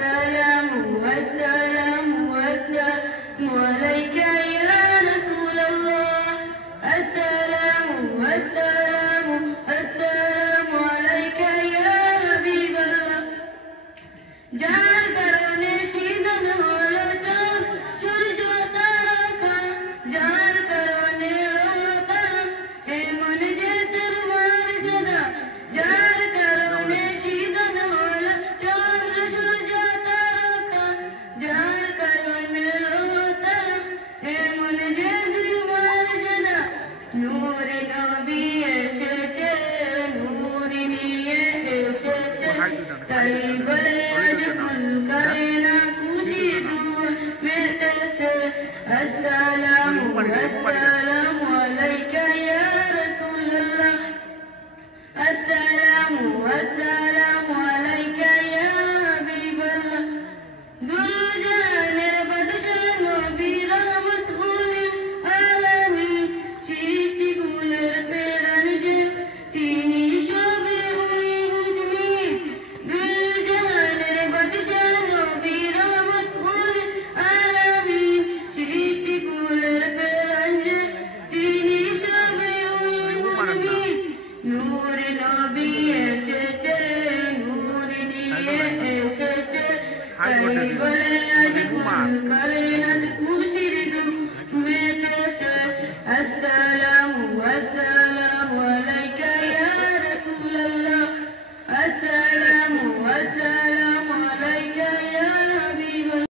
السلام السلام السلام عليك يا رسول الله السلام السلام السلام عليك يا حبيب الله যার কারণে শীতল হলো চাঁদ সূর্য তারকা যার কারণে রহমত এমন যে তোর মর্যাদা যার কারণে শীতল হলো চন্দ্র সূর্য তারকা যার কারণে রহমত এমন যে তোর মর্যাদা নূরে নবী এসেছে নূর নিয়ে এসেছে তাই বলে السلام السلام عليك يا رسول الله السلام السلام عليك يا حبيب الله ذو الجلال بدشر نبي رحمت للعالمين সৃষ্টি কুলের প্রাণ যে তিনি সবে উনি উজমিন ذو الجلال بدشر نبي رحمت للعالمين সৃষ্টি কুলের প্রাণ যে তিনি সবে উনি উজমিন নূরে নবী এসেছে নূর নিয়ে এসেছে তাই বলে আজ ফুল করে না